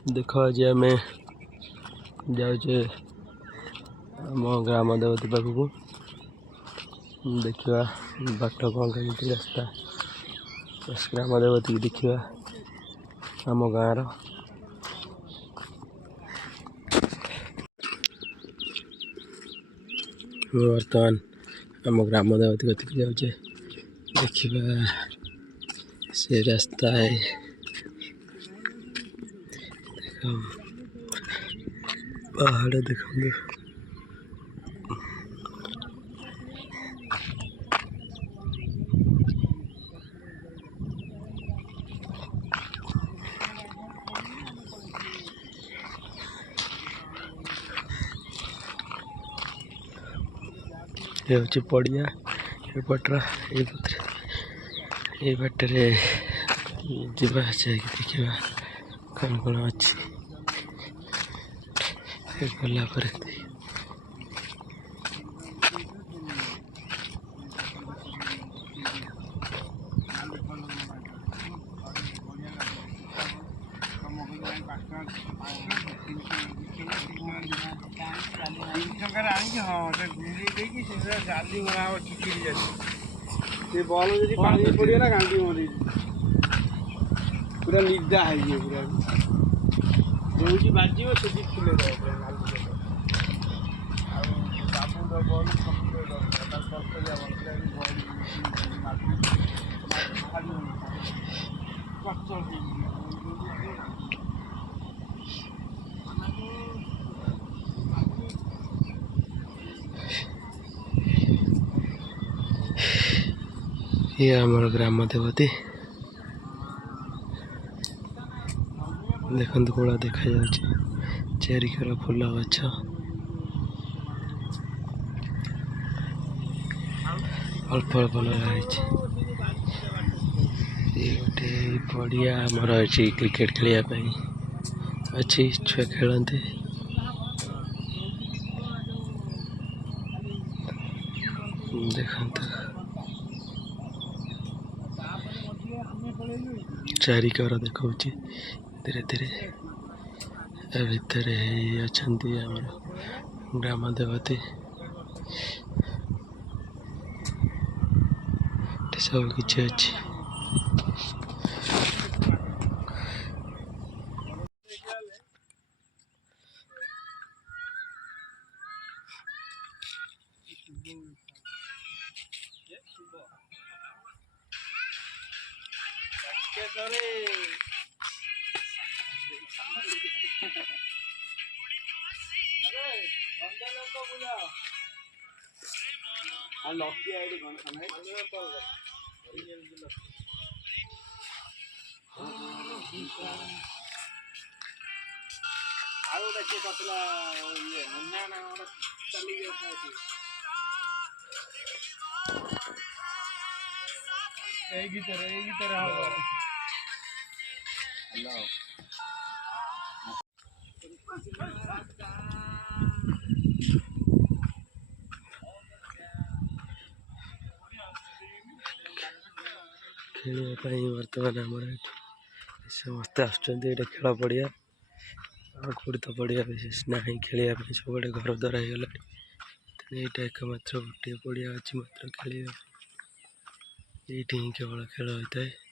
देख आज आम जाऊे आम ग्राम देवती पाखक देखा बाट कौन कमी रास्ता ग्राम देवती की देखा आम गाँव बर्तमान आम ग्राम देवती कति जाऊे देखा से रास्ता है पहाड़ देखो ये हूँ पड़िया एपटर ये बाटर जावा देखा कौन कौन अच्छी गला बल जी पानी पड़गला गांधी मरी पूरा निदा है पूरा जो बाज से फुले ये आमर ग्राम देवती देखो कौड़ा देखा चारिकर फूल गछ अल्प अल्प लगे गोटे पड़िया आमर अच्छी क्रिकेट खेलने अच्छी छुआ खेलते देखो चारिकर देखा धीरे धीरे भितर अच्छा ग्राम देवती सब किसी अच्छी लकी आई कौन खाना आउ देखिए कतला ये मुन्ना ना चली गया एक ही तरह होगा हेलो खेल बर्तमान आम समस्त आसुँच खेल पड़िया कौड़ी तो पड़िया विशेष ना खेलने सब घर द्वारा हो गला यहाँ एकमात्र गोटे पड़िया अच्छी मात्र खेल ये केवल खेल होता है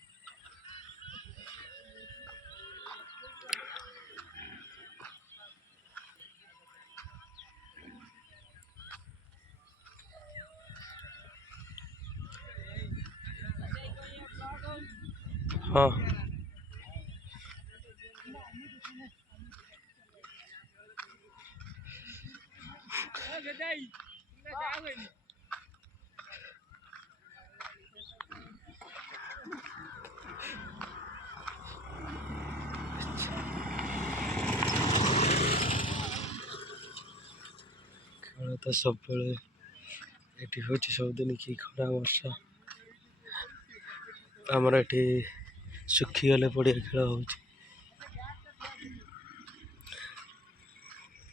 हाँ खेल तो सब ये हूँ सबदिन कि खरा वर्षा आमर ये सुखीगले पड़िया खेल हो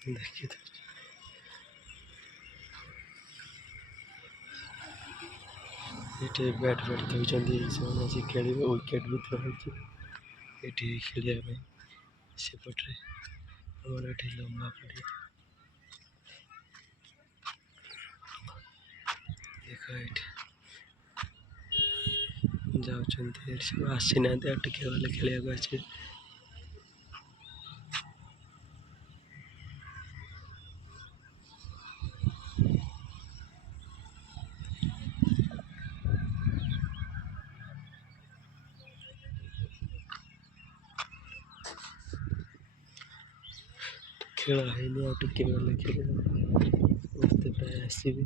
देखी ये बैट धोते खेल विकेट भी थोड़ा ये खेलिया ସେପଟରେ ଆମର ଏଠି ଲମ୍ବା ପଡ଼ିଆ। ଦେଖ ଏଠି ଯାଉଛନ୍ତି, ଏଠି ସବୁ ଆସିନାହାନ୍ତି, ଆଉ ଟିକେ ଗଲେ ଖେଳିବାକୁ ଆସିବେ। ଖେଳ ହେଇନି, ଆଉ ଟିକେ ଗଲେ ଖେଳିବ, ସମସ୍ତେ ପ୍ରାୟ ଆସିବେ।